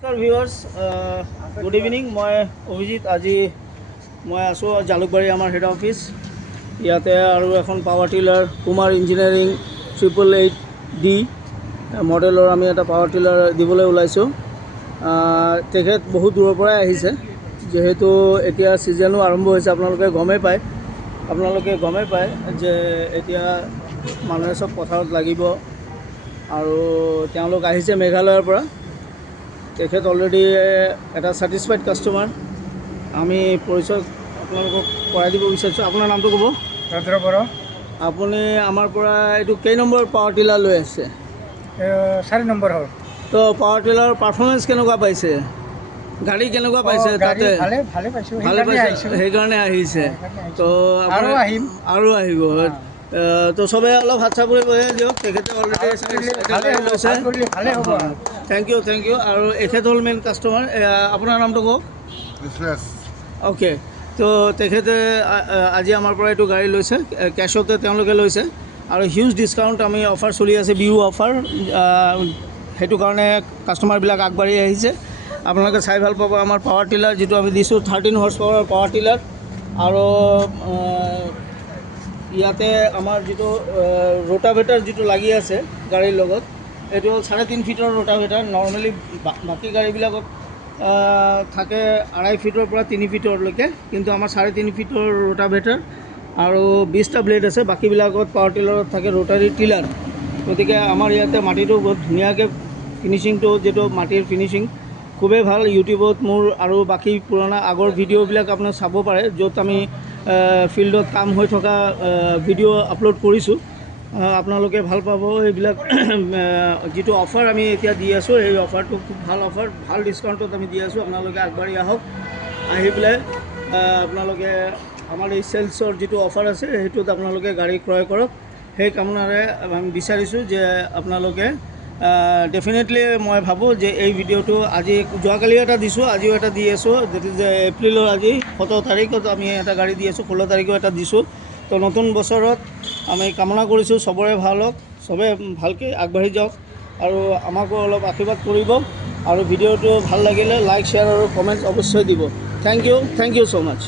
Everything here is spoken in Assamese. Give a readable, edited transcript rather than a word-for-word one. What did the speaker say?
নমস্কাৰ ভিউৱাৰ্ছ, গুড ইভিনিং। মই অভিজিত। আজি মই আছোঁ জালুকবাৰী, আমাৰ হেড অফিচ। ইয়াতে আৰু এখন power tiller Kumar engineering 888D মডেলৰ আমি এটা পাৱাৰ টিলাৰ দিবলৈ ওলাইছোঁ। তেখেত বহুত দূৰৰ পৰাই আহিছে, যিহেতু এতিয়া ছিজনো আৰম্ভ হৈছে। আপোনালোকে গমেই পায় যে এতিয়া মানুহে চব পথাৰত লাগিব, আৰু তেওঁলোক আহিছে মেঘালয়ৰ পৰা। তেখেত অলৰেডি এটা ছেটিছফাইড কাষ্টমাৰ। আমি পৰিচয় আপোনালোকক কৰাই দিব বিচাৰিছোঁ। আপোনাৰ নামটো ক'ব? ৰদ্ৰ বৰা। আপুনি আমাৰ পৰা এইটো কেই নম্বৰ পাৱাৰ টিলাৰ লৈ আছে? 4 নম্বৰ হ'ল। তো পাৱাৰ টিলাৰৰ পাৰফৰ্মেঞ্চ কেনেকুৱা পাইছে? গাড়ী কেনেকুৱা পাইছে? তাতে ভালে পাইছোঁ, ভালে পাইছে, সেইকাৰণে আহিছে। তো আৰু আহিব। তো চবেই অলপ হাত চাপৰি বঢ়াই দিয়ক। তেখেতে অলৰেডি লৈছে। Thank you. আৰু এখেত হ'ল মেইন কাষ্টমাৰ। আপোনাৰ নামটো কওক? অ'কে। তো তেখেতে আজি আমাৰ পৰা এইটো গাড়ী লৈছে, কেছতে তেওঁলোকে লৈছে, আৰু হিউজ ডিছকাউণ্ট আমি অফাৰ চলি আছে, বিহু অফাৰ। সেইটো কাৰণে কাষ্টমাৰবিলাক আগবাঢ়ি আহিছে। আপোনালোকে চাই ভাল পাব আমাৰ পাৱাৰ টিলাৰ, যিটো আমি দিছোঁ 13 হৰ্চ পাৱাৰৰ পাৱাৰ টিলাৰ। আৰু ইয়াতে আমাৰ যিটো ৰোটাভেটাৰ যিটো লাগি আছে গাড়ীৰ লগত, এইটো হ'ল 3.5 ফিটৰ ৰোটাভেটাৰ। নৰ্মেলি বাকী গাড়ীবিলাকত থাকে 2.5 ফিটৰ পৰা 3 ফিটৰলৈকে, কিন্তু আমাৰ 3.5 ফিটৰ ৰোটাভেটাৰ আৰু 20টা ব্লেড আছে। বাকীবিলাকত পাৱাৰ টিলাৰত থাকে ৰোটাৰী টিলাৰ। গতিকে আমাৰ ইয়াতে মাটিটো বহুত ধুনীয়াকৈ ফিনিচিংটো, যিটো মাটিৰ ফিনিচিং খুবেই ভাল। ইউটিউবত মোৰ আৰু বাকী পুৰণা আগৰ ভিডিঅ'বিলাক আপোনাক চাব পাৰে, য'ত আমি ফিল্ডত কাম হৈ থকা ভিডিঅ' আপলোড কৰিছোঁ। আপোনালোকে ভাল পাব এইবিলাক। যিটো অফাৰ আমি এতিয়া দি আছোঁ, এই অফাৰটো খুব ভাল অফাৰ, ভাল ডিছকাউণ্টত আমি দি আছোঁ। আপোনালোকে আগবাঢ়ি আহক, আহি পেলাই আপোনালোকে আমাৰ এই চেলছৰ যিটো অফাৰ আছে, সেইটোত আপোনালোকে গাড়ী ক্ৰয় কৰক। সেই কামনাৰে আমি বিচাৰিছোঁ যে আপোনালোকে ডেফিনেটলি, মই ভাবোঁ যে এই ভিডিঅ'টো আজি যোৱাকালি এটা দিছোঁ, আজিও এটা দি আছোঁ। যে এপ্ৰিলৰ আজি 17 তাৰিখত আমি এটা গাড়ী দি আছোঁ, 16 তাৰিখেও এটা দিছোঁ। তো নতুন বছৰত আমি কামনা কৰিছোঁ চবৰে ভাল হওক, চবে ভালকৈ আগবাঢ়ি যাওক, আৰু আমাকো অলপ আশীৰ্বাদ কৰিব। আৰু ভিডিঅ'টো ভাল লাগিলে লাইক, শ্বেয়াৰ আৰু কমেণ্ট অৱশ্যই দিব। Thank you so' much.